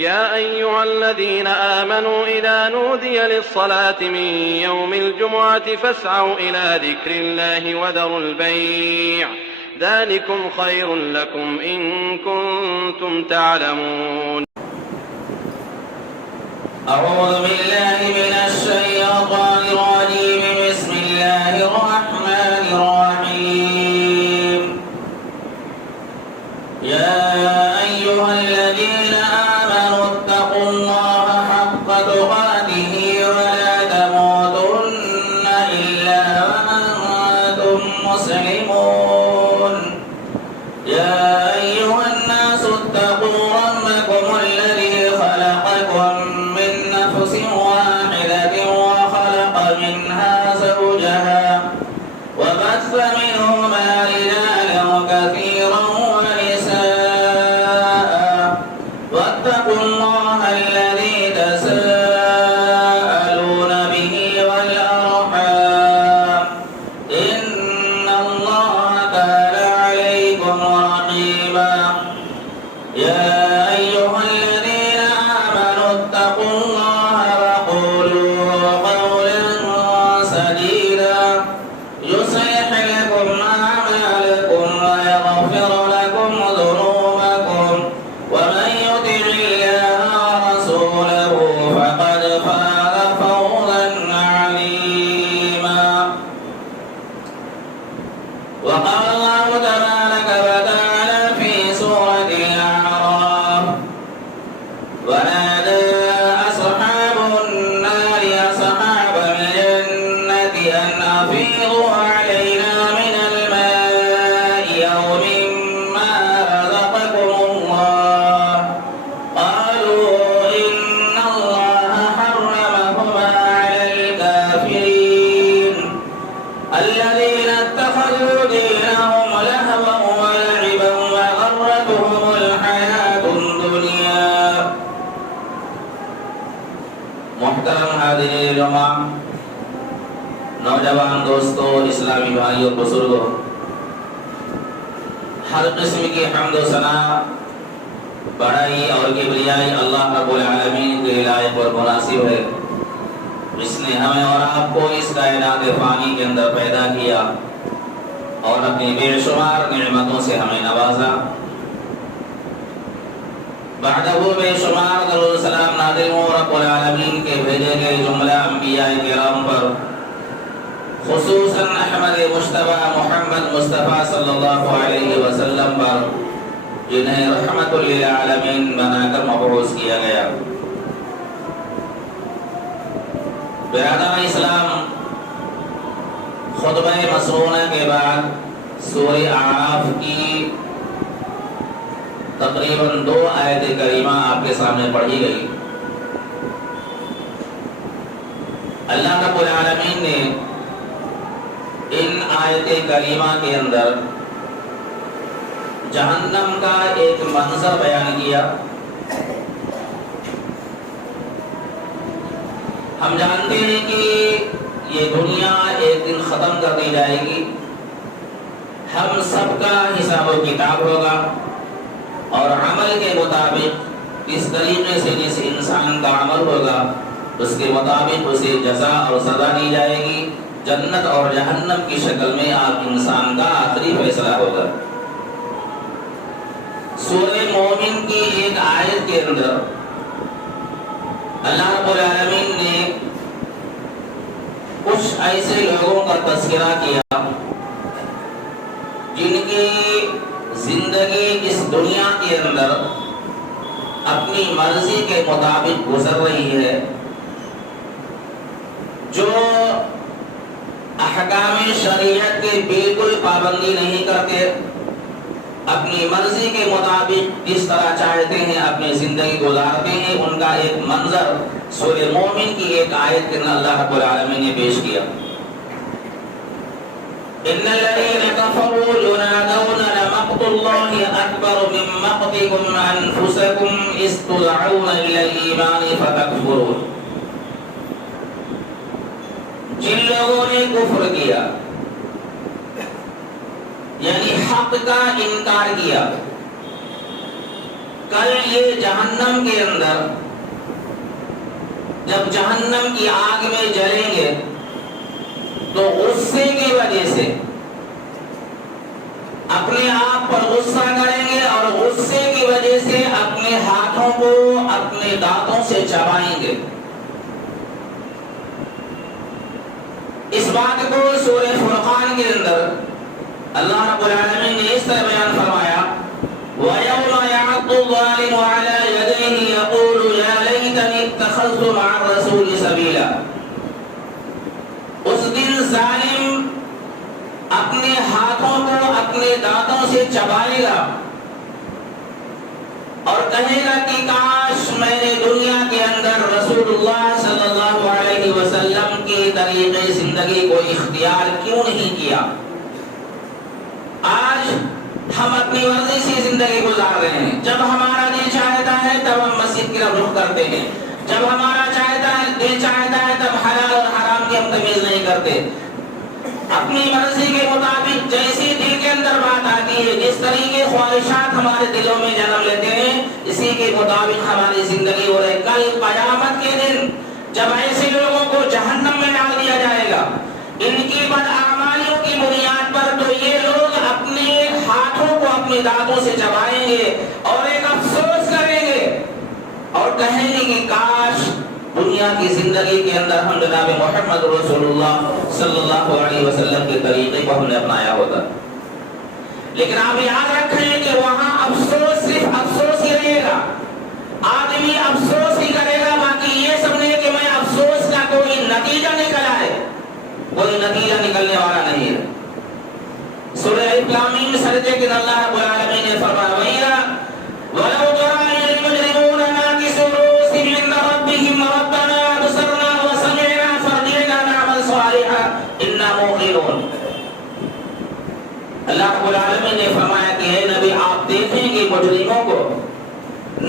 يا أيها الذين آمنوا إذا نودي للصلاة من يوم الجمعة فاسعوا إلى ذكر الله وذروا البيع ذلكم خير لكم إن كنتم تعلمون. أعوذ بالله من الشيطان الرجيم. بسم الله الرحمن الرحيم. يا أيها الذين آمنوا اتقوا الله حق تقاته ولا تموتن إلا وأنتم مسلمون. يا أيها الناس اتقوا ربكم الذي خلقكم من نفس واحدة وخلق منها زوجها وبث منهما رجالا كثيرا ونساء واتقوا الله الذي تساءلون به والأرحام إن الله كان عليكم رقيبا. يا أيها الذين آمنوا اتقوا الله وقولوا قولا سديدا يصلح لكم أعمالكم ويغفر لكم ذنوبكم ومن يطع الله ورسوله فقد فاز فوزا عظيما. وقال الله تبارك وتعالى في سورة الأعراف: ونادى أصحاب النار أصحاب الجنة أن أفيضوا علينا من الماء أو مما رزقكم الله قالوا إن الله حرمهما على الكافرين الذين اتخذوا دينهم لهوا ولعبا وغرتهم الحياة الدنيا. محترم حاضرین جمع، نوجوان دوستوں، اسلامی بھائیوں، بزرگوں، ہر قسم کی حمد و ثنا، بڑائی اور کبریائی اللہ رب العالمین کے لائق اور مناسب ہے، جس نے ہمیں اور آپ کو اس کائنات فانی کے اندر پیدا کیا اور اپنی بے شمار نعمتوں سے ہمیں نوازا. بعدہ بے شمار درود و سلام نازل ہوں رب العالمین کے بھیجے گئے جملہ انبیاء کرام پر، خصوصاً احمد مجتبی محمد مصطفیٰ صلی اللہ علیہ وسلم پر، جنہیں رحمت للعالمین بنا کر مبعوث کیا گیا. برادران اسلام، خطبہ مسنونہ کے بعد سورہ اعراف کی تقریباً 2 آیت کریمہ آپ کے سامنے پڑھی گئی. اللہ رب العالمین نے ان آیت کریمہ کے اندر جہنم کا ایک منظر بیان کیا. ہم جانتے ہیں کہ یہ دنیا ایک دن ختم کر دی جائے گی، ہم سب کا حساب و کتاب ہوگا اور عمل کے مطابق اس طریقے سے جس انسان کا عمل ہوگا اس کے مطابق اسے جزا اور سزا دی جائے گی. جنت اور جہنم کی شکل میں آپ انسان کا آخری فیصلہ ہوگا. سورہ مومن کی ایک آیت کے اندر اللہ رب العالمین نے کچھ ایسے لوگوں کا تذکرہ کیا جن کی زندگی اس دنیا کے اندر اپنی مرضی کے مطابق گزر رہی ہے، جو احکام شریعت کے بالکل پابندی نہیں کرتے، اپنی مرضی کے مطابق جس طرح چاہتے ہیں اپنی زندگی گزارتے ہیں. ان کا ایک منظر سورہ مومن کی ایک آیت کے اندر اللہ رب العالمین نے پیش کیا. ان الذين كفروا ينادون لمقت الله اكبر من مقتكم انفسكم اذ تدعون الى الايمان فتكفرون. جن لوگوں نے کفر کیا یعنی حق کا انکار کیا، کل یہ جہنم کے اندر جب جہنم کی آگ میں جلیں گے تو غصے کی وجہ سے اپنے آپ پر غصہ کریں گے اور غصے کی وجہ سے اپنے ہاتھوں کو اپنے دانتوں سے چبائیں گے. اس بات کو سورہ فرقان کے اندر اللہ رب العالمین نے اس طرح بیان فرمایا وَيَوْمَ يَعَضُّ الظَّالِمُ عَلَى يَدَيْهِ يَقُولُ يَا لَيْتَنِي اتَّخَذْتُ مَعَ الرَّسُولِ سَبِيلًا. اس دن ظالم اپنے ہاتھوں کو اپنے دانتوں سے چبائے گا اور کہے گا کہ کاش میں نے دنیا کے اندر رسول اللہ صلی اللہ علیہ وسلم کے طریقے زندگی کو اختیار کیوں نہیں کیا. آج ہم اپنی مرضی سے زندگی گزار رہے ہیں. جب ہمارا دل چاہتا ہے تب ہم مسجد کی طرف رخ کرتے ہیں. جب ہمارا دل چاہتا ہے تب حلال اور حرام کی ہم تمیز نہیں کرتے. اپنی مرضی کے مطابق جیسی دل کے اندر بات آتی ہے, جس طریقے خواہشات ہمارے دلوں میں جنم لیتے ہیں, اسی کے مطابق ہماری زندگی ہو رہی. کل قیامت کے دن جب ایسے لوگوں کو جہنم میں ڈال دیا جائے گا ان کی بداعمالیوں کی بنیاد پر, تو یہ لوگ اپنے ہاتھوں کو اپنے دانتوں سے چبائیں گے اور ایک افسوس کریں گے اور کہیں گے کہ کاش دنیا کی زندگی کے اندر ہم جناب محمد رسول اللہ صلی اللہ علیہ وسلم کے طریقے کو ہم نے اپنایا ہوتا. لیکن آپ یاد رکھیں کہ وہاں افسوس صرف افسوس ہی رہے گا. آدمی افسوس ہی کرے گا, باقی یہ سب نہیں کہ میں افسوس کا کوئی نتیجہ نکل آئے, کوئی نتیجہ نکلنے والا نہیں ہے. سورہ الف لام میم سجدے کے اللہ رب العالمین نے فرمایا وَلَوْ تَرَىٰ إِذِ الْمُجْرِمُونَ نَاكِسُو رُءُوسِهِمْ عِندَ رَبِّهِمْ رَبَّنَا أَبْصَرْنَا وَسَمِعْنَا فَارْجِعْنَا نَعْمَلْ صَالِحًا إِنَّا مُوقِنُونَ. اللہ رب العالمین نے فرمایا کہ اے نبی آپ دیکھیں گے مجرموں کو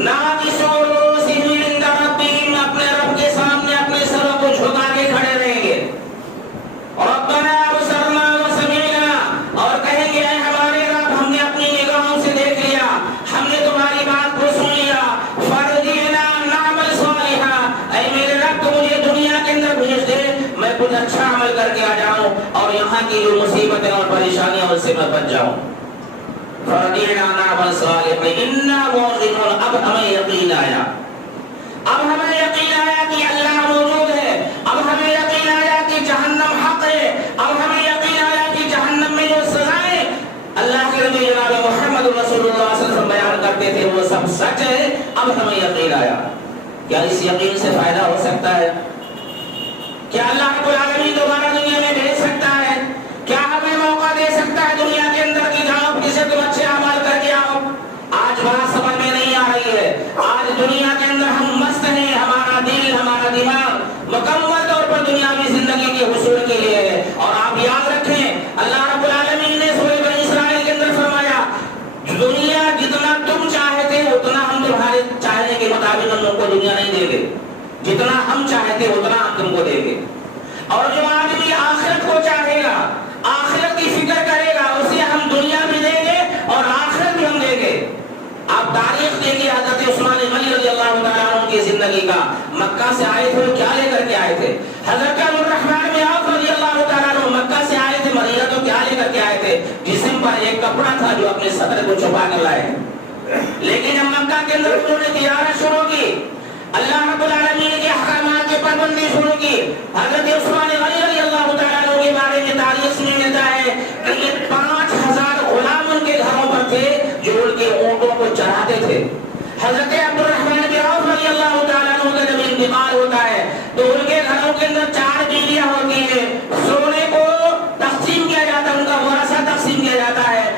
نَاكِسُو رُءُوسِهِمْ عِندَ رَبِّهِمْ اپنے رب کے سامنے اپنے سروں کو جھکا کے کھڑے رہیں گے. رَبَّنَا أَبْصَرْنَا وَسَمِعْنَا اور کہیں گے اے ہمارے رب ہم نے اپنی نگاہوں سے دیکھ لیا, ہم نے تمہاری بات کو سن لیا. فَارْجِعْنَا نَعْمَلْ صَالِحًا اے میرے رب تو مجھے دنیا کے اندر بھیج دے, میں کچھ اچھا عمل کر کے آ جاؤں اور یہاں کی جو مصیبتیں اور پریشانیاں ان سے میں بچ جاؤں. فَارْجِعْنَا نَعْمَلْ صَالِحًا إِنَّا مُوقِنُونَ. اب ہمیں یقین آیا, اب ہمیں یقین آیا کہ اللہ موجود ہے, اب ہمیں یقین آیا کہ جہنم حق ہے, اب ہمیں یقین آیا کہ جہنم میں جو سزائیں اللہ کے نبی جناب محمد رسول اللہ صلی اللہ علیہ وسلم بیان کرتے تھے وہ سب سچ ہے. اب ہمیں یقین آیا. کیا اس یقین سے فائدہ ہو سکتا ہے؟ کیا اللہ رب العالمین دوبارہ دنیا میں بھیج سکتا ہے؟ کیا ہمیں موقع دے سکتا ہے دنیا کے اندر کہ جاؤ کسی تم اچھے اعمال کر کے آؤ؟ آج بات سمجھ میں نہیں آ رہی ہے. آج دنیا کے اندر ہم مست ہیں, ہمارا دل ہمارا دماغ مکمل طور پر دنیاوی زندگی کے حصول کے لیے ہے. اور آپ یاد رکھیں اللہ رب العالمین نے سورہ بنی اسرائیل کے اندر فرمایا دنیا جتنا تم چاہتے اتنا ہم تمہارے چاہنے کے مطابق ہم کو دنیا نہیں دیں گے, جتنا ہم چاہتے اتنا ہم تم کو دیں گے. اور جو آدمی آخرت کو چاہے گا, آخرت کی فکر کرے گا, اسے ہم دنیا بھی دیں گے اور آخرت بھی ہم دیں گے. آپ تاریخ دیکھیے حضرت عثمان غنی رضی اللہ تعالیٰ عنہ کی زندگی کا. مکہ سے آئے تھے, کیا لے کر کے آئے تھے؟ حضرت عبدالرحمن بن عوف رضی اللہ تعالیٰ عنہ مکہ سے آئے تھے مدینہ, تو کیا لے کر کے آئے تھے؟ جسم پر ایک کپڑا تھا جو اپنے صدر کو چھپا کر لائے. لیکن جب مکہ کے اندر انہوں نے تجارت شروع کی, اللہ رب العالمین کے احکامات کی پابندی شروع کی, حضرت عثمان غنی رضی اللہ تعالیٰ عنہ کے بارے میں تاریخ میں ملتا ہے کہ یہ 5000 غلام ان کے گھروں پر تھے جو ان کے اونٹوں کو چراتے تھے. حضرت عبدالرحمن بن عوف رضی اللہ تعالیٰ عنہ کا جب انتقال ہوتا ہے تو ان کے گھروں کے اندر 4 بیویاں ہوتی ہیں. سونے کو تقسیم کیا جاتا ہے, ان کا ورثہ تقسیم کیا جاتا ہے.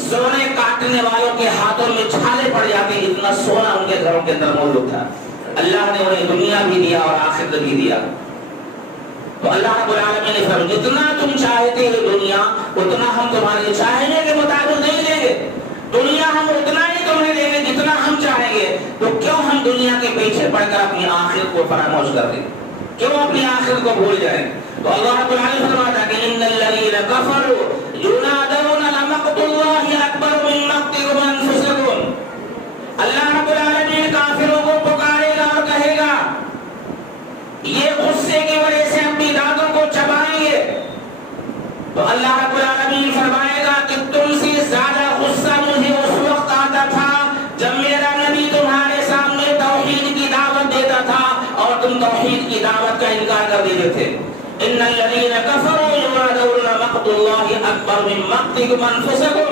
سونے کاٹنے والوں کے ہاتھوں میں چھالے پڑ جاتے, اتنا سونا ان کے گھروں کے اندر موجود تھا. اللہ نے انہیں دنیا بھی دیا اور آخرت بھی دیا. تو اللہ رب العالمین نے فرمایا جتنا تم چاہتے ہو دنیا اتنا ہم تمہارے چاہنے کے مطابق نہیں دیں گے. دنیا ہم اتنا ہی تمہیں دیں گے جتنا ہم چاہیں گے. تو کیوں ہم دنیا کے پیچھے پڑ کر اپنی آخرت کو فراموش کر دیں, کیوں اپنی آخرت کو بھول جائیں؟ تو اللہ رب العالمین فرماتا کہ ان الذین کفروا ینادون لمقت اللہ اکبر من مقتکم انفسکم. اللہ رب العالمین کافروں کو پکارے گا اور کہے گا، یہ غصے کی وجہ سے اپنی دانتوں کو چبائیں گے، تو اللہ رب العالمین فرمائے گا کہ تم سے زیادہ غصہ مجھے اس وقت آتا تھا جب میرا نبی تمہارے سامنے توحید کی دعوت دیتا تھا اور تم توحید کی دعوت کا انکار کر دیتے تھے۔ ان الذين كفروا ينادون مقت الله اکبر من مقتكم انفسكم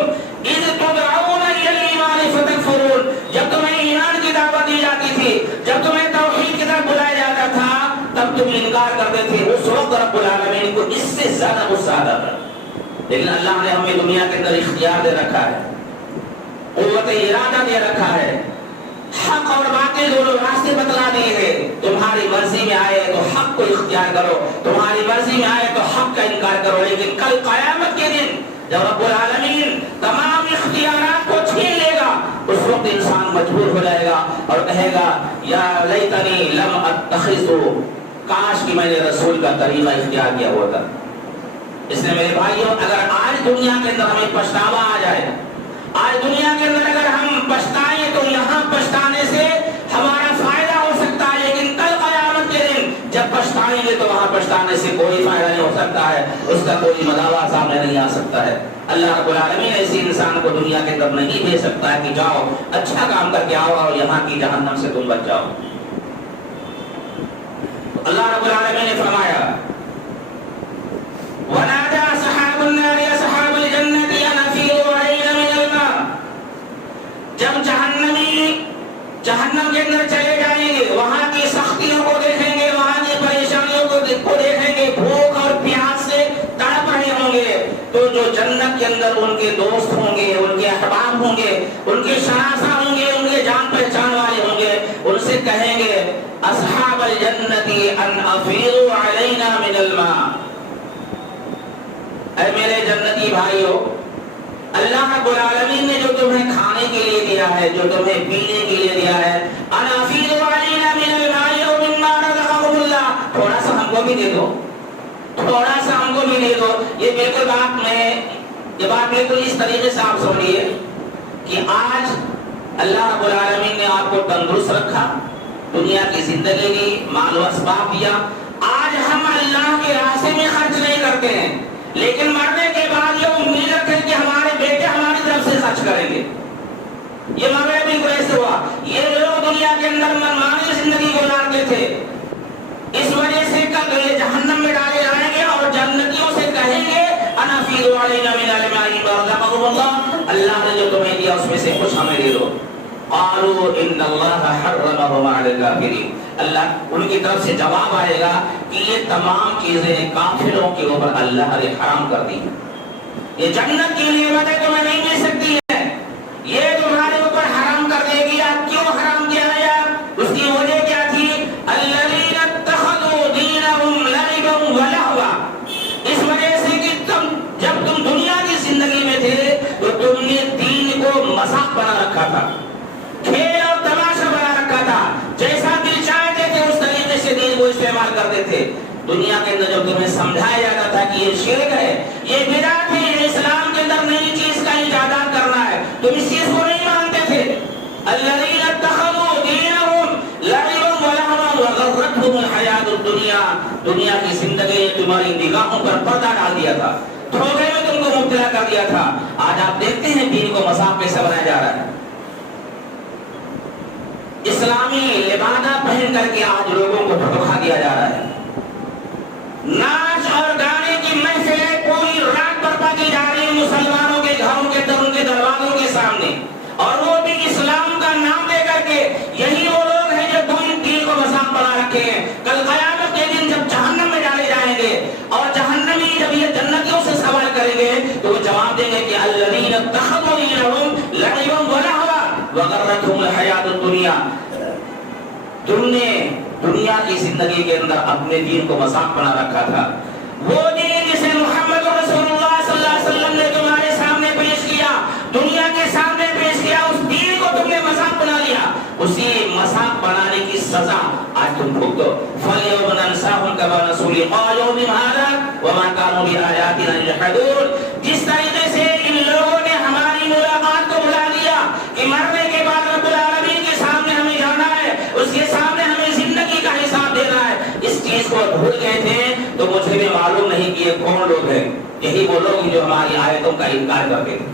اذ تدعون الى الايمان فتكفرون۔ جب تمہیں ایمان کی دعوت دی جاتی تھی، جب تمہیں توحید کی طرف بلایا جاتا تھا، تب تم انکار کرتے تھے، اس وقت رب العالمین کو اس سے زیادہ غصہ آتا تھا۔ لیکن اللہ نے ہمیں دنیا کے اندر اختیار دے رکھا ہے، قوت ارادہ دے رکھا ہے، حق اور باطل دونوں راستے بتلا دیے ہیں۔ تمہاری مرضی میں آئے تو حق کو اختیار کرو، تمہاری مرضی میں آئے تو حق کا انکار کرو، لیکن کل قیامت کے دن جب رب العالمین تمام اختیارات کو چھین لے گا، اس وقت انسان مجبور ہو جائے گا اور کہے گا یا لیتنی لم اتخذ، کاش کہ میں نے رسول کا طریقہ اختیار کیا ہوا تھا۔ اس لیے میرے بھائیوں، اگر آج دنیا کے اندر ہمیں پچھتاوا آ جائے، آج دنیا کے اندر اگر ہم پچھتائیں تو یہاں پچھتانے سے ہمارا فائدہ ہو سکتا ہے، لیکن کل قیامت کے دن جب پچھتائیں گے تو وہاں پچھتانے سے کوئی فائدہ نہیں ہو سکتا ہے، اس کا کوئی مداوع سامنے نہیں آ سکتا ہے۔ اللہ رب العالمین ایسے انسان کو دنیا کے اندر نہیں بھیج سکتا ہے کہ جاؤ اچھا کام کر کے آؤ اور یہاں کی جہنم سے تم بچ جاؤ۔ اللہ رب العالمین نے فرمایا وَنَادَى أَصْحَابُ النَّارِ أَصْحَابَ الْجَنَّةِ أَنْ أَفِيضُوا عَلَيْنَا مِنَ الْمَاءِ، جب جہنمی جہنم کے اندر چلے جائیں گے، وہاں کی سختیوں کو دیکھیں گے، وہاں کی پریشانیوں کو دیکھیں گے، بھوک اور پیاس سے تڑپ رہے ہوں گے، تو جو جنت کے اندر ان کے دوست ہوں گے، ان کے احباب ہوں گے، ان کے شناسہ ہوں گے، ان کے جان پہچان والے ہوں گے، ان سے کہیں گے اصحاب الجنت ان افیضوا علینا من الماء، اے میرے جنتی بھائیو، اللہ رب العالمین نے جو تمہیں کھانے کے لیے دیا ہے، جو تمہیں پینے کے لیے دیا ہے، ان افیضوا علینا من الماء او مما رزقکم اللہ، تھوڑا سا ہم کو بھی دے دو، تھوڑا سا ہم کو بھی دے دو۔ یہ بات بالکل اس طریقے سے آپ سمجھیے کہ آج اللہ رب العالمین نے آپ کو تندرست رکھا، دنیا کی زندگی دی، مال و اسباب دیا، آج ہم اللہ کے راستے میں خرچ نہیں کرتے ہیں، لیکن مرنے کے بعد یہ امید رکھیں کہ ہمارے بیٹے ہماری طرف سے خرچ کریں گے۔ یہ مغرب بھی ایسے ہوا، یہ لوگ دنیا کے اندر منمانی زندگی گزارتے تھے، اس وجہ سے کل یہ جہنم میں ڈالے جائیں گے اور جنتیوں سے کہیں گے انا فیضوا علینا من الماء ما رزقکم اللہ، اللہ نے جو تمہیں دیا اس میں سے کچھ ہمیں دے دو۔ قالوا ان اللہ حرمهما علی الکافرین، اللہ ان کی طرف سے جواب آئے گا کہ یہ تمام چیزیں کافروں کے اوپر اللہ نے حرام کر دی ہیں، یہ جنت کی نعمتیں تمہیں نہیں مل سکتی ہیں، یہ تمہارے اوپر حرام کر دے گی۔ آپ کیوں حرام کیا گیا؟ اس کی وجہ کیا تھی؟ الذین اتخذوا دینہم لعبا ولہوا، اس وجہ سے کہ جب تم دنیا کی زندگی میں تھے تو تم نے دین کو مذاق بنا رکھا تھا، کھیل اور تماشا بنا رکھا تھا، جیسا دل چاہتے تھے اس طریقے سے دین کو استعمال کرتے تھے۔ دنیا کے اندر جب تمہیں سمجھایا جاتا تھا کہ یہ شرک ہے، یہ بدعت ہے، یہ اسلام کے اندر نئی چیز کا ایجاد کرنا ہے، تم اس چیز کو نہیں مانتے تھے۔ الذین اتخذوا دینہم لعبا ولہوا وغرتہم الحیاۃ الدنیا، دنیا کی زندگی نے تمہاری نگاہوں پر پردہ ڈال دیا تھا، دھوکے میں تم کو مبتلا کر دیا تھا۔ آج آپ دیکھتے ہیں دین کو مذاق کیسے بنایا جا رہا ہے، اسلامی لبادہ پہن کر کے آج لوگوں کو دھوکا دیا جا رہا ہے، ناچ اور گانے کی محفلیں پوری رات برپا کی جا رہی ہیں مسلمانوں کے گھروں کے اندر، ان کے دروازوں کے سامنے، اور وہ بھی اسلام کا نام دے کر کے۔ یہی وہ لوگ ہیں جو دین کو مذاق بنا رکھے ہیں۔ کل قیامت کے دن جب جہنم میں ڈالے جائیں گے اور جہنمی جب یہ جنتیوں سے سوال کریں گے تو وہ جواب دیں گے کہ الذین اتخذوا دینہم لعبا ولہوا وغرتہم الحیاۃ الدنیا، تم نے دنیا کی زندگی کے اندر اپنے دین کو مذاق بنا رکھا تھا۔ وہ دین جسے محمد رسول اللہ صلی اللہ علیہ وسلم نے تمہارے سامنے پیش کیا، دنیا کے سامنے پیش کیا، اس دین کو تم نے مذاق بنا لیا، اسی مذاق بنانے کی سزا آج تم بھگتو۔ فَالْيَوْمَ نَنسَاهُمْ كَمَا نَسُوا لِقَاءَ يَوْمِهِمْ هَٰذَا وَمَا كَانُوا بِآيَاتِنَا يَجْحَدُونَ، جس طریقے سے ان لوگوں نے ہماری ملاقات کو بھلا دیا کہ مرنے کے بعد رب العالمین یہی وہ لوگ جو ہماری آیتوں کا انکار کرتے تھے۔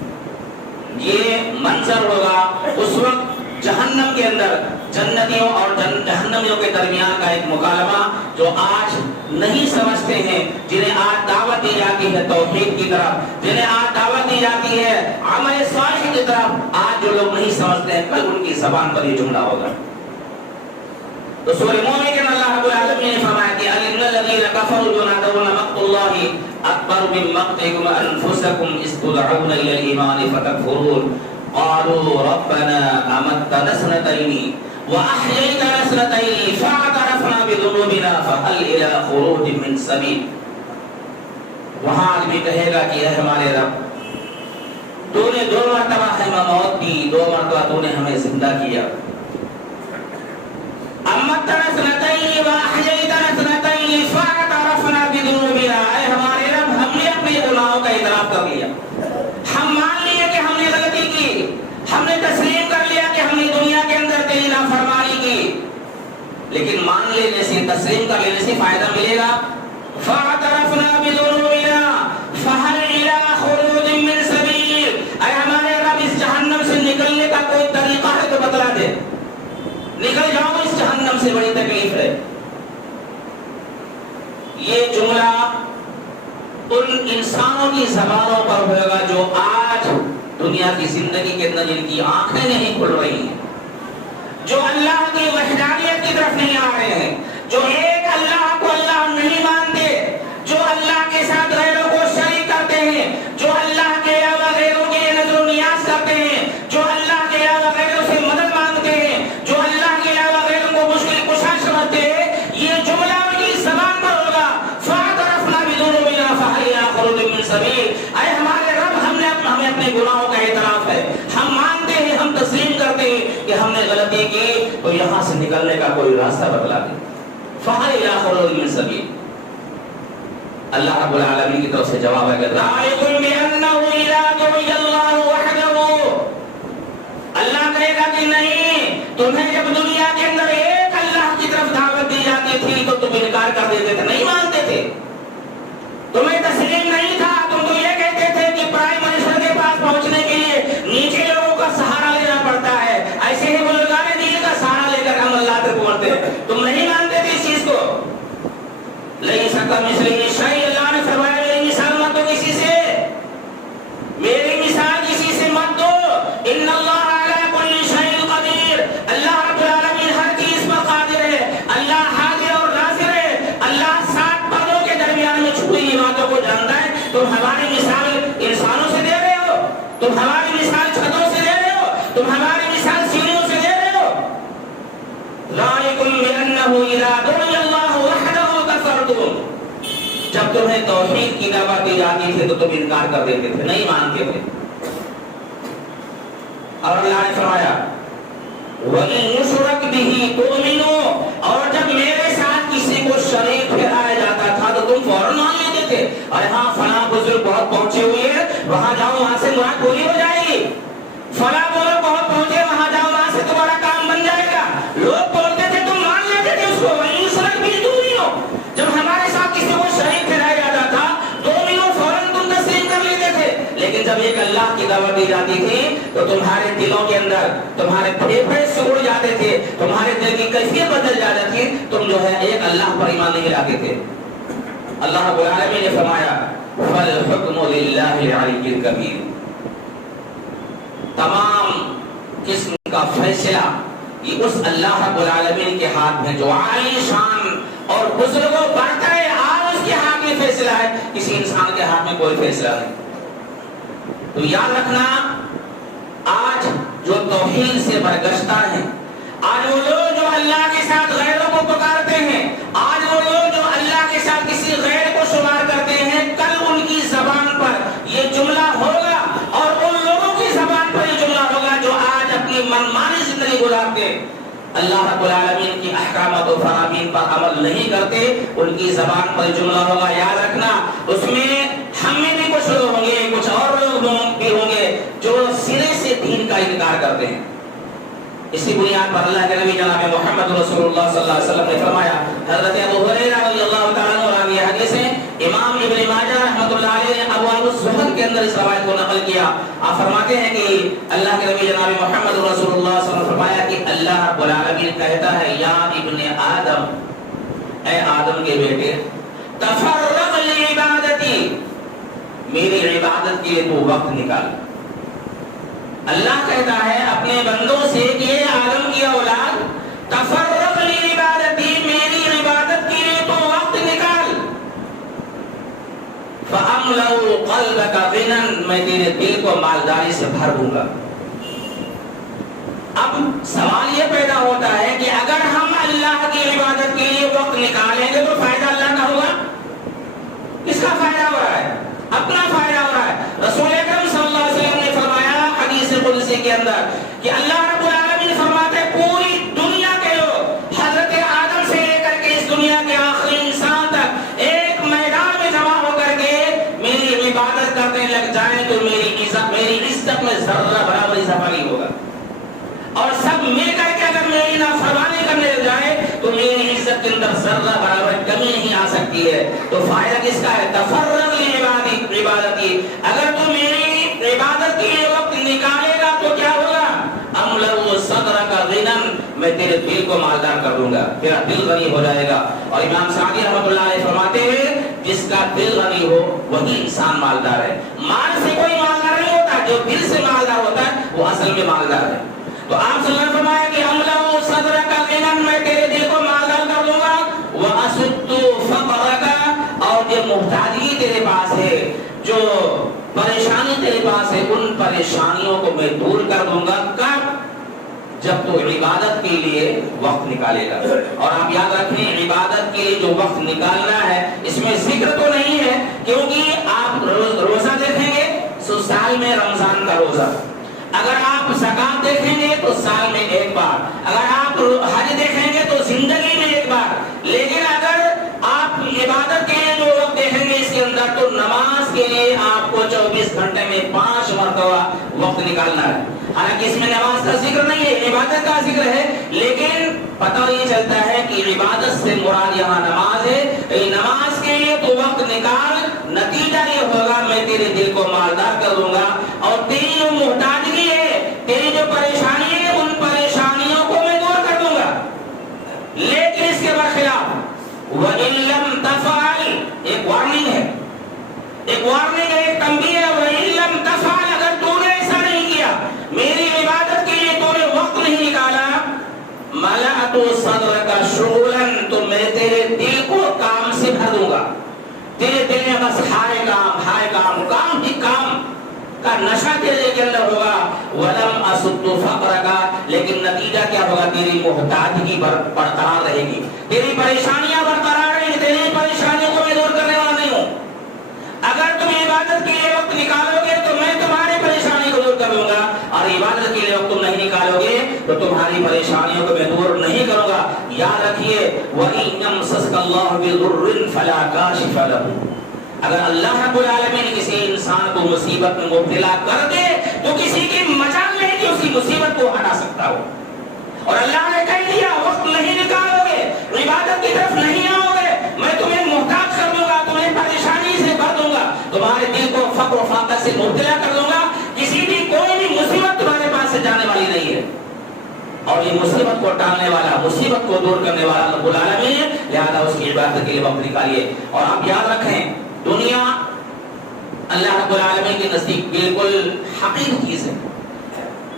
یہ منظر ہوگا اس وقت جہنم کے اندر جنتیوں اور جہنمیوں کے درمیان کا ایک مکالمہ جو آج نہیں سمجھتے ہیں، جنہیں آج دعوت دی جاتی ہے توحید کی طرف، جنہیں آج دعوت دی جاتی ہے عمل صالح کی طرف، آج جو لوگ نہیں سمجھتے ہیں کل ان کی زبان پر یہ جملہ ہوگا۔ تو سورہ مومن کے اللہ رب العالمین نے فرمایا کہ ان الذين كفروا ينادون مقت الله اکبر من مقتكم انفسكم اذ تدعون الى الايمان فتكفرون قالوا ربنا امتنا اثنتين واحييتنا اثنتين فاعترفنا بذنوبنا فهل الى خروج من سبيل۔ وہاں آدمی کہے گا کہ اے ہمارے رب، تو نے 2 مرتبہ ہمیں موت دی، 2 مرتبہ تو نے ہمیں زندہ کیا، امتنا اثنتين واحييتنا اثنتين فاعترفنا بذنوبنا، اے ہمارے رب ہم نے اپنے گناہوں کا اعتراف کر لیا، ہم مان لیے کہ ہم نے غلطی کی، ہم نے تسلیم کر لیا کہ ہم نے دنیا کے اندر تیری نافرمانی کی، لیکن مان لینے سے، تسلیم کر لینے سے فائدہ ملے گا؟ فاعترفنا بذنوبنا فهل الى خروج من سبيل، اے ہمارے رب اس جہنم سے نکلنے کا کوئی طریقہ ہے تو بتلا دے، نکل جاؤ اس جہنم سے، بڑی تکلیف ہے۔ یہ جملہ ان انسانوں کی زبانوں پر ہوگا جو آج دنیا کی زندگی کے اندر جن کی آنکھیں نہیں کھل رہی ہیں، جو اللہ کی وحدانیت کی طرف نہیں آ رہے ہیں، جو ایک اللہ کو اللہ نہیں مانتے، جو اللہ کے ساتھ غیروں کو شریک کرتے ہیں، جو اللہ کے علاوہ غیروں کے نظر و نیاز کرتے ہیں، جو اللہ کے علاوہ غیروں سے مدد مانگتے ہیں، جو اللہ کے علاوہ غیروں کو مشکل کشا سمجھتے ہیں، یہ جملہ ان کی زبان پر ہوگا، فاعترفنا بذنوبنا فهل الى خروج من سبيل، اے ہمارے رب ہمیں اپنے گناہوں کا اعتراف ہے، ہم مانتے ہیں، ہم تسلیم کرتے ہیں کہ ہم نے غلطی کی، تو یہاں سے نکلنے کا کوئی راستہ بتلا دیں۔ فَهَلْ إِلَىٰ خُرُوجٍ مِّن سَبِيلٍ، اللہ رب العالمین کی طرف سے جواب ہے کہ ذَلِكُمْ بِأَنَّهُ إِذَا دُعِيَ اللَّهُ وَحْدَهُ، اللہ کہے گا کہ نہیں، تمہیں جب دنیا کے اندر ایک اللہ کی طرف دعوت دی جاتی تھی تو تم انکار کر دیتے تھے، نہیں مانتے تھے، تمہیں تسلیم نہیں تھا، تم تو یہ کہتے تھے کہ پرائم منسٹر کے پاس پہنچنے کے لیے نیچے لوگوں کا سہارا لینا پڑتا ہے، ایسے ہی بزرگان دین کا سہارا لے کر ہم اللہ تک پہنچتے ہیں، تم نہیں مانتے تھے اس چیز کو۔ لیس کمثلہ شیء، اللہ نے فرمایا میری مثال مت دو کسی سے، میری مثال کسی سے مت دو، ان اللہ علی کل شیء قدیر، اللہ رب العالمین ہر چیز پر قادر ہے، اللہ حاضر اور ناظر ہے، اللہ 7 پردوں کے درمیان میں چھپی ہوئی باتوں کو جانتا ہے۔ تم ہماری مثال انسانوں سے دے رہے ہو، تم ہماری مثال چھتوں سے دے رہے ہو، تم ہماری مثال سیڑھیوں سے دے رہے ہو۔ ذَلِكُمْ بِأَنَّهُ إِذَا دُعِيَ اللَّهُ وَحْدَهُ كَفَرْتُمْ، جب تمہیں توحید کی دعوت دی جاتی تھی تو تم انکار کر دیتے تھے، نہیں مانتے تھے۔ اور اللہ نے فرمایا وَإِن يُشْرَكْ بِهِ تُؤْمِنُوا، اور جب میرے ساتھ کسی کو شریک ٹھہرایا جاتا تھا تو تم فوراً مان لیتے تھے، ارے ہاں فلاں بزرگ بہت پہنچے ہوئے ہیں، وہاں جاؤ وہاں سے مراد پوری ہو جائے گی، فلاں بزرگ بہت پہنچے وہاں جاؤ وہاں سے تمہارا کام بن جائے گا، لوگ بولتے تھے تم مان لیتے تھے اس کو۔ وَإِن يُشْرَكْ بِهِ تُؤْمِنُوا، جب ہمارے ساتھ کسی کو شریک ٹھہرایا جاتا تھا تؤمنوا فوراً تم تسلیم کر لیتے تھے، لیکن جب ایک اللہ کی دعوت دی جاتی تھی تو تمہارے دلوں کے اندر تمہارے پھیپھڑے سکڑ جاتے تھے، تمہارے دل کی کیفیت بدل جاتی تھی، تم جو ہے ایک اللہ پر ایمان نہیں لاتے تھے۔ اللہ رب العالمین نے فرمایا فَالْحُكْمُ لِلَّهِ الْعَلِيِّ الْكَبِيرِ، تمام قسم کا فیصلہ یہ اس اللہ رب العالمین کے ہاتھ میں جو عالی شان اور بزرگ و برتر ہے، آج اس کے ہاتھ میں فیصلہ ہے، کسی انسان کے ہاتھ میں کوئی فیصلہ نہیں۔ تو یاد رکھنا، آج جو توحید سے برگشتہ ہیں، آج وہ لوگ جو اللہ کے ساتھ غیروں کو پکارتے ہیں، آج وہ لوگ جو اللہ کے ساتھ کسی غیر کو شمار کرتے ہیں، کل ان کی زبان پر یہ جملہ ہوگا، اور ان لوگوں کی زبان پر یہ جملہ ہوگا جو آج اپنی منمانی زندگی گزارتے، اللہ رب العالمین کی احکامات و فرامین پر عمل نہیں کرتے، ان کی زبان پر جملہ ہوگا۔ یاد رکھنا، اس میں ہم میں بھی کچھ لوگ ہوں گے، کچھ اور لوگ بھی ہوں گے جو سرے سے دین کا انکار کرتے ہیں۔ اسی بنیاد پر اللہ کے نبی جناب محمد رسول اللہ صلی اللہ علیہ وسلم نے فرمایا، حضرت ابو ہریرہ رضی اللہ تعالیٰ عنہ راوی حدیث ہے، امام ابن ماجہ رحمۃ اللہ علیہ نے ابو کتاب الزہد کے اندر اس روایت کو نقل کیا. آپ فرماتے ہیں کہ اللہ کے نبی جناب محمد رسول اللہ صلی اللہ علیہ وسلم فرمایا کہ اللہ رب العالمین کہتا ہے یا ابن آدم، اے آدم کے بیٹے، تفرغ لعبادتی، میری عبادت کے لیے تو وقت نکال. اللہ کہتا ہے اپنے بندوں سے کہ اے آدم کی اولاد، تفرغ لعبادتی، میری عبادت کے لیے تو وقت نکال. فَأَمْلَأُ قَلْبَكَ غِنًى، میں تیرے دل کو مالداری سے بھر دوں گا. اب سوال یہ پیدا ہوتا ہے کہ اگر ہم اللہ کی عبادت کے لیے وقت نکالیں گے تو فائدہ اللہ کا ہوگا؟ کس کا فائدہ ہو رہا ہے؟ اپنا فائدہ ہو رہا ہے. رسول اکرم صلی اللہ علیہ وسلم نے فرمایا حدیث قدسی کے اندر کہ اللہ رب العالمین فرماتے ہیں پوری دنیا کے لوگ حضرت آدم سے لے کر کے اس دنیا کے آخری انسان تک ایک میدان میں جمع ہو کر کے میری عبادت کرنے لگ جائیں تو میری عزت میں ذرہ برابر اضافہ نہیں ہوگا. اور سب مل کر کے اگر میری نافرمانی کرنے لگ جائے تو میری عزت کے اندر ذرہ برابر کمی نہیں آ سکتی ہے. تو فائدہ کس کا ہے؟ تفرغ لعبادتی، اگر تو میری عبادت کے لیے وقت نکالے گا تو کیا ہوگا؟ املأ صدرک غنًى، میں تیرے دل کو مالدار کر دوں گا، تیرا دل غنی ہو جائے گا. اور امام سعدی رحمۃ اللہ علیہ فرماتے ہیں جس کا دل غنی ہو وہی انسان مالدار ہے. مال سے کوئی مالدار نہیں ہوتا، جو دل سے مالدار ہوتا ہے وہ اصل میں مالدار ہے. تو آپ صلی اللہ علیہ وسلم نے فرمایا کہ املأ صدرک غنًى، میں تیرے دل کو مالدار کر دوں گا. واسد فقرک، اور جو محتاجی تیرے پاس ہے، جو پریشانی تیرے پاس ہے، ان پریشانیوں کو میں دور کر دوں گا. کب؟ جب تو عبادت کے لیے وقت نکالے گا. اور آپ یاد رکھیں عبادت کے لیے جو وقت نکالنا ہے اس میں ذکر تو نہیں ہے، کیونکہ آپ روزہ دیکھیں گے تو سال میں رمضان کا روزہ، اگر آپ زکات دیکھیں گے تو سال میں ایک بار، اگر آپ حج دیکھیں گے تو زندگی میں ایک بار. لیکن اگر آپ عبادت کے لیے جو وقت دیکھیں گے اس کے اندر تو نماز کے لیے آپ کو 24 گھنٹے میں 5 مرتبہ وقت نکالنا ہے. حالانکہ اس میں نماز کا ذکر نہیں ہے، عبادت کا ذکر ہے، لیکن پتہ یہ چلتا ہے کہ عبادت سے مراد یہاں نماز ہے. نماز کے لیے تو وقت نکال، نتیجہ یہ ہوگا میں تیرے دل کو مالدار کر دوں گا اور تیری جو محتاجگی ہے، تیری جو پریشانی ہے، ان پریشانیوں کو میں دور کر دوں گا. لیکن اس کے برخلاف وَإِن لَمْ تَفْعَلْ، ایک وارننگ ہے، ایک تنبیہ ہے. وَإِن لَمْ تَفْعَلْ، اگر تو نے ایسا نہیں کیا، میری عبادت کے لیے تو نے وقت نہیں نکالا، مَلَأْتُ صَدْرَكَ شُغُلًا، تو میں تیرے دل کو کام سے بھر دوں گا. تیرے دل میں بس ہائے کام ہی کام کا نشہ تیرے کے اندر ہوگا. وَلَمْ أَسُدُّ فَقْرَكَ، لیکن نتیجہ کیا ہوگا؟ تیری محتاجگی برقرار رہے گی، تیری پریشانیاں برقرار رہیں گی. تیری پریشانیوں کو میں دور کرنے والا نہیں ہوں. اگر تم عبادت کے لیے وقت نکالو گے تو میں تمہاری پریشانی کو دور کر دوں گا، اور عبادت کے لیے وقت تم نہیں نکالو گے تو تمہاری پریشانیوں کو میں دور نہیں کروں گا. یاد رکھیے وَإِن يَمْسَسْكَ اللَّهُ بِضُرٍّ فَلَا كَاشِفَ لَهُ، اگر اللہ رب العالمین کسی انسان کو مصیبت میں مبتلا کر دے تو کسی کی مجال نہیں کہ اس کی مصیبت کو ہٹا سکتا ہو. اور اللہ نے کہہ دیا وقت نہیں نکالو گے، عبادت کی طرف نہیں آؤ گے، میں تمہیں محتاج کر دوں گا، تمہیں پریشانی سے بھر دوں گا، تمہارے دل کو فقر و فاقہ سے مبتلا کر دوں گا. کسی بھی کوئی بھی مصیبت تمہارے پاس سے جانے والی نہیں ہے. اور یہ مصیبت کو ٹالنے والا، مصیبت کو دور کرنے والا رب العالمین ہے. لہذا اس کی عبادت کے لیے وقت نکالیے. اور آپ یاد رکھیں دنیا اللہ رب العالمین کے نزدیک بالکل حقیر چیز ہے.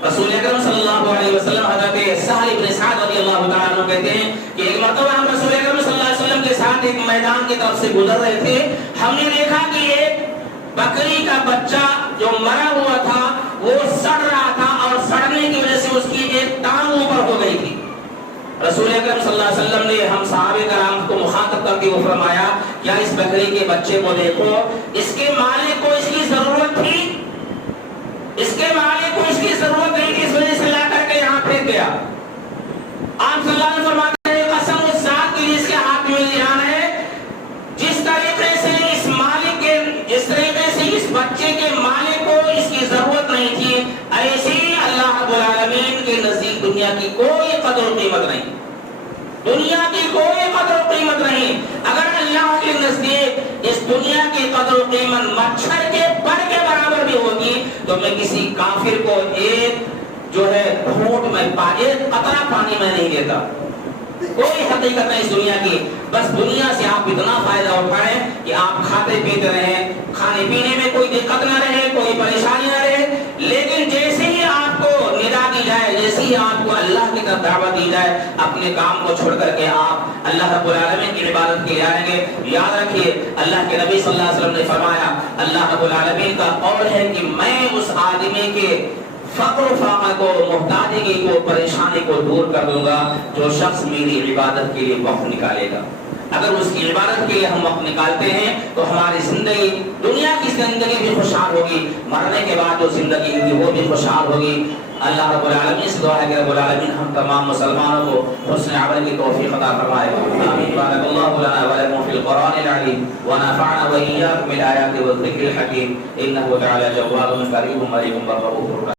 رسول اکرم صلی اللہ علیہ وسلم حضرت سہل بن سعد رضی اللہ تعالیٰ عنہ کہتے ہیں کہ ایک مرتبہ ہم رسول اکرم صلی اللہ علیہ وسلم کے ساتھ ایک میدان کی طرف سے گزر رہے تھے. ہم نے دیکھا کہ ایک بکری کا بچہ جو مرا ہوا تھا وہ سڑ رہا تھا، اور سڑنے کی وجہ سے اس کی ایک ٹانگ اوپر ہو گئی تھی. رسول اکرم صلی اللہ علیہ وسلم نے ہم صحابہ کرام کو مخاطب کر کے وہ فرمایا کیا اس بکری کے بچے کو دیکھو، اس کے مالک کو اس کی ضرورت تھی، اس کے مالک کو اس کی ضرورت نہیں تھی، اس وجہ سے لا کر کے یہاں پھینک گیا. آپ صلی اللہ علیہ وسلم فرماتے ہیں قسم اس ذات کی جس کے ہاتھ میں جان ہے، جس طریقے سے اس مالک کے، جس طریقے سے اس بچے کے مالک کو اس کی ضرورت نہیں تھی، ایسی اللہ رب العالمین کے نزدیک دنیا کی کوئی قدر و قیمت نہیں. دنیا کی کوئی قدر و قیمت نہیں. اگر اللہ کے نزدیک اس دنیا کی قدر و قیمت مچھر کے پر کے برابر بھی ہوگی تو میں کسی کافر کو ایک جو ہے گھونٹ میں ایک قطرہ پانی میں نہیں دیتا. کوئی حقیقت نہیں اس دنیا کی. بس دنیا سے آپ اتنا فائدہ اٹھائیں کہ آپ کھاتے پیتے رہیں, کھانے پینے میں کوئی دقت نہ رہے, کوئی پریشانی نہ رہے. لیکن جیسے ہی آپ کو ندا دی جائے, جیسے ہی آپ کو اللہ کی طرف دعوت دی جائے, اپنے کام کو چھوڑ کر کے آپ اللہ رب العالمین کی عبادت کے لیے آئیں گے. یاد رکھیے اللہ کے نبی صلی اللہ علیہ وسلم نے فرمایا, اللہ رب العالمین کا قول ہے کہ میں اس آدمی کے فقر و فاقہ کو, محتاجی کو, پریشانی کو دور کر دوں گا جو شخص میری عبادت کے لیے وقت نکالے گا. اگر اس کی عبادت کے لیے ہم وقت نکالتے ہیں تو ہماری زندگی, دنیا کی زندگی بھی خوشحال ہوگی, مرنے کے بعد جو زندگی ہوگی وہ بھی خوشحال ہوگی. اللہ رب العالمین سے دعا ہے کہ رب العالمین ہم تمام مسلمانوں کو حسن عمل کی توفیق عطا فرمائے. آمین. بارک اللہ لنا ولکم فی القرآن العلیم ونفعنا وإیاکم بالآیات والذکر الحکیم انہ تعالی جواد کریم مجید غفور.